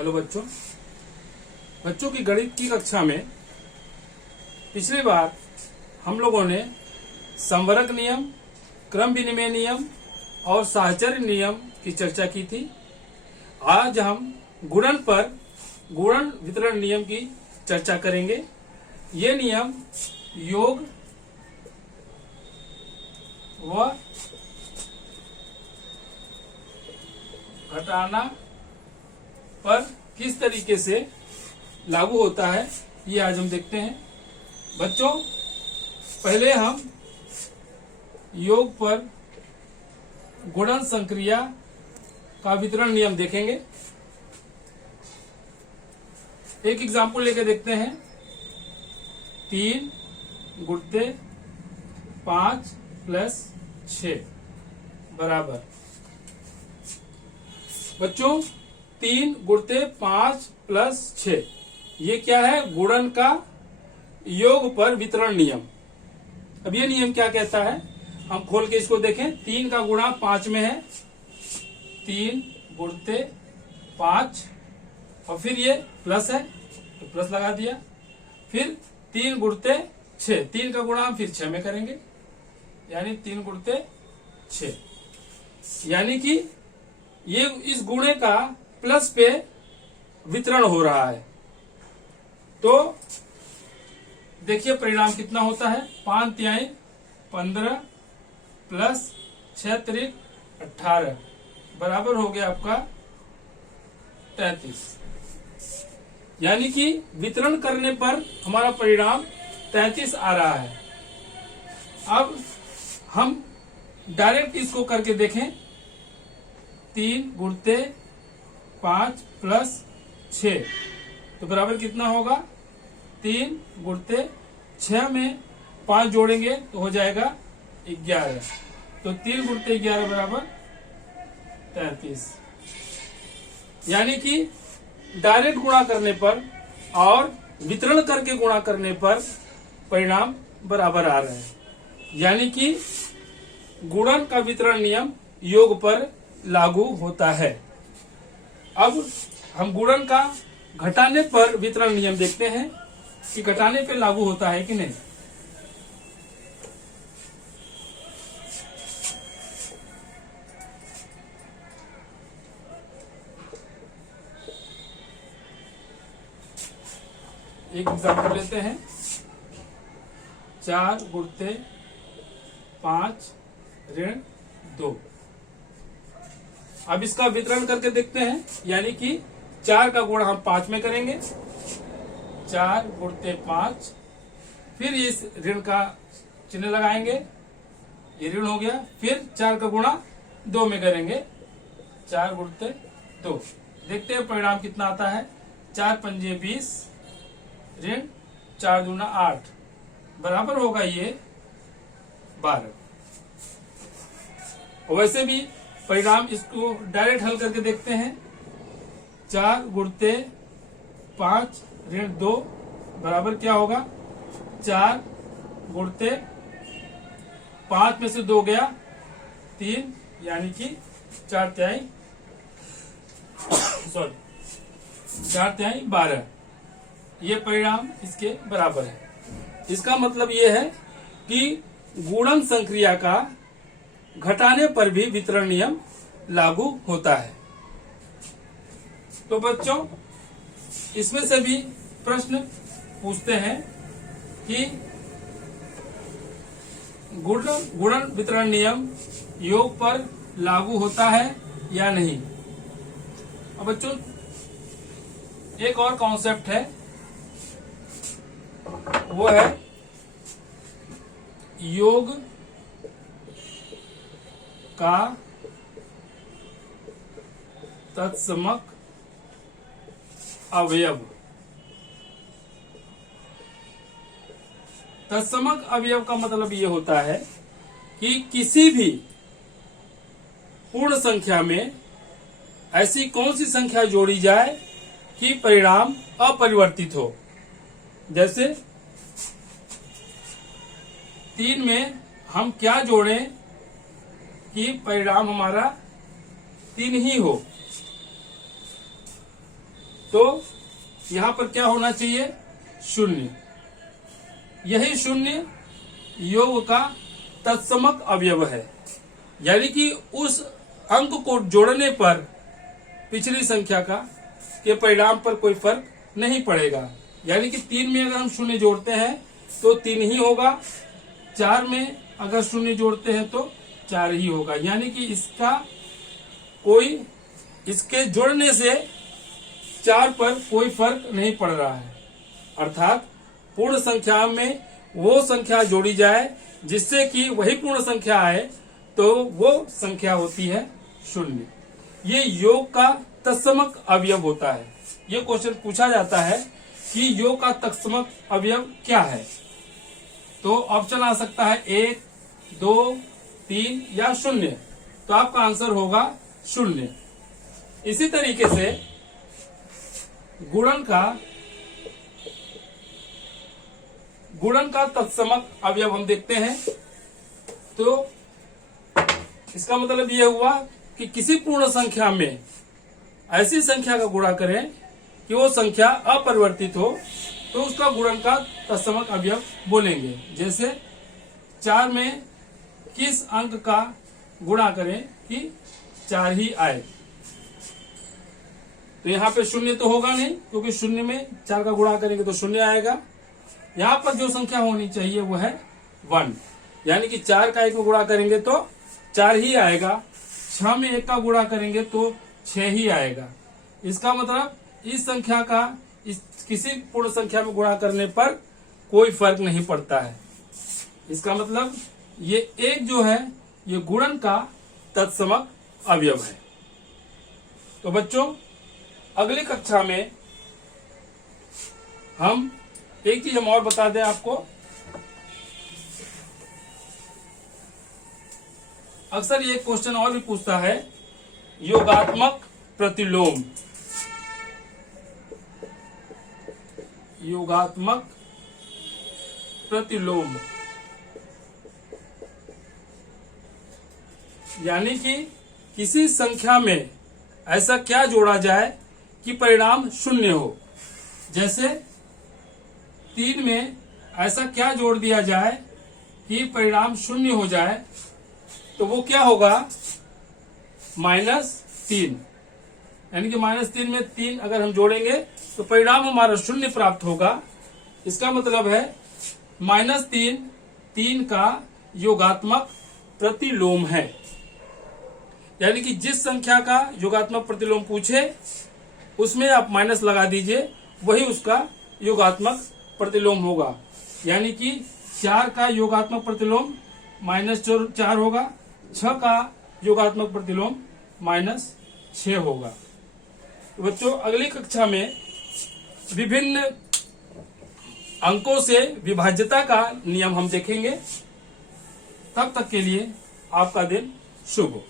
Hello बच्चों की गणित की कक्षा में पिछली बार हम लोगों ने संवरक नियम, क्रम विनिमय नियम और साहचर्य नियम की चर्चा की थी। आज हम गुणन वितरण नियम की चर्चा करेंगे। ये नियम योग व घटाना पर किस तरीके से लागू होता है, ये आज हम देखते हैं। बच्चों, पहले हम योग पर गुणन संक्रिया का वितरण नियम देखेंगे। एक एग्जाम्पल लेके देखते हैं। 3 गुणते 5 + 6 बराबर। बच्चों, 3 गुणते 5 + 6 ये क्या है? गुणन का योग पर वितरण नियम। अब ये नियम क्या कहता है, हम खोल के इसको देखें। 3 का गुणा 5 में है, 3 गुणते 5 और फिर ये प्लस है तो प्लस लगा दिया। फिर 3 गुणते 6, 3 का गुणा हम फिर 6 में करेंगे, यानी 3 गुणते 6, यानी कि ये इस गुणे का प्लस पे वितरण हो रहा है। तो देखिए परिणाम कितना होता है। 5 तिहाई 15 + 6 त्रिक 18 बराबर हो गया आपका 33। यानी कि वितरण करने पर हमारा परिणाम 33 आ रहा है। अब हम डायरेक्ट इसको करके देखें। 3 गुणते 5 + 6 तो बराबर कितना होगा? 3 गुणते 6 में 5 जोड़ेंगे तो हो जाएगा 11। तो 3 गुणते 11 बराबर 33। यानी कि डायरेक्ट गुणा करने पर और वितरण करके गुणा करने पर परिणाम बराबर आ रहे हैं। यानी कि गुणन का वितरण नियम योग पर लागू होता है। अब हम गुणन का घटाने पर वितरण नियम देखते हैं कि घटाने पर लागू होता है कि नहीं। एक एग्जाम्पल लेते हैं। 4 गुणते 5 ऋण 2। अब इसका वितरण करके देखते हैं, यानी कि 4 का गुणा हम 5 में करेंगे, 4 गुणते 5, फिर इस ऋण का चिन्ह लगाएंगे, ये ऋण हो गया। फिर 4 का गुणा 2 में करेंगे, 4 गुणते 2। देखते हैं परिणाम कितना आता है। 4 पंजे 20 ऋण 4 दूना 8 बराबर होगा ये 12। वैसे भी परिणाम इसको डायरेक्ट हल करके देखते हैं। 4 गुणते 5 ऋण 2 बराबर क्या होगा? 4 गुणते 5 में से 2 गया 3, यानी कि 4 तिहाई 12। ये परिणाम इसके बराबर है। इसका मतलब ये है कि गुणन संक्रिया का घटाने पर भी वितरण नियम लागू होता है। तो बच्चों, इसमें से भी प्रश्न पूछते हैं कि गुणन वितरण नियम योग पर लागू होता है या नहीं। अब बच्चों, एक और कॉन्सेप्ट है, वो है योग का तत्समक अवयव। तत्समक अवयव का मतलब ये होता है कि किसी भी पूर्ण संख्या में ऐसी कौन सी संख्या जोड़ी जाए कि परिणाम अपरिवर्तित हो। जैसे 3 में हम क्या जोड़ें कि परिणाम हमारा 3 ही हो। तो यहाँ पर क्या होना चाहिए, शून्य। यही शून्य योग का तत्समक अवयव है, यानी कि उस अंक को जोड़ने पर पिछली संख्या के परिणाम पर कोई फर्क नहीं पड़ेगा। यानी कि 3 में अगर हम शून्य जोड़ते हैं तो 3 ही होगा, 4 में अगर शून्य जोड़ते हैं तो 4 ही होगा। यानी कि इसके जोड़ने से 4 पर कोई फर्क नहीं पड़ रहा है। अर्थात पूर्ण संख्या में वो संख्या जोड़ी जाए जिससे कि वही पूर्ण संख्या आए, तो वो संख्या होती है शून्य। ये योग का तत्समक अवयव होता है। ये क्वेश्चन पूछा जाता है कि योग का तत्समक अवयव क्या है, तो ऑप्शन आ सकता है 1, 2, 3 या 0। तो आपका आंसर होगा 0। इसी तरीके से गुणन का तत्समक अवयव हम देखते हैं। तो इसका मतलब यह हुआ कि किसी पूर्ण संख्या में ऐसी संख्या का गुणा करें कि वो संख्या अपरिवर्तित हो, तो उसका गुणन का तत्समक अवयव बोलेंगे। जैसे 4 में किस अंक का गुणा करें कि 4 ही आए, तो यहाँ पे 0 तो होगा नहीं, क्योंकि 0 में 4 का गुणा करेंगे तो 0 आएगा। यहाँ पर जो संख्या होनी चाहिए वो है 1, यानी कि 4 का 1 में गुणा करेंगे तो 4 ही आएगा। 6 में 1 का गुणा करेंगे तो 6 ही आएगा। इसका मतलब इस संख्या का किसी पूर्ण संख्या में गुणा करने पर कोई फर्क नहीं पड़ता है। इसका मतलब ये 1 जो है ये गुणन का तत्समक अवयव है। तो बच्चों, अगली कक्षा में हम एक चीज हम और बता दें आपको। अक्सर ये क्वेश्चन और भी पूछता है, योगात्मक प्रतिलोम। योगात्मक प्रतिलोम यानी कि किसी संख्या में ऐसा क्या जोड़ा जाए कि परिणाम 0 हो। जैसे 3 में ऐसा क्या जोड़ दिया जाए कि परिणाम 0 हो जाए, तो वो क्या होगा, -3। यानी कि -3 में 3 अगर हम जोड़ेंगे तो परिणाम हमारा 0 प्राप्त होगा। इसका मतलब है -3 3 का योगात्मक प्रतिलोम है। यानी कि जिस संख्या का योगात्मक प्रतिलोम पूछे उसमें आप माइनस लगा दीजिए, वही उसका योगात्मक प्रतिलोम होगा। यानी कि 4 का योगात्मक प्रतिलोम -4 होगा, 6 का योगात्मक प्रतिलोम -6 होगा। तो बच्चों, अगली कक्षा में विभिन्न अंकों से विभाज्यता का नियम हम देखेंगे। तब तक के लिए आपका दिन शुभ हो।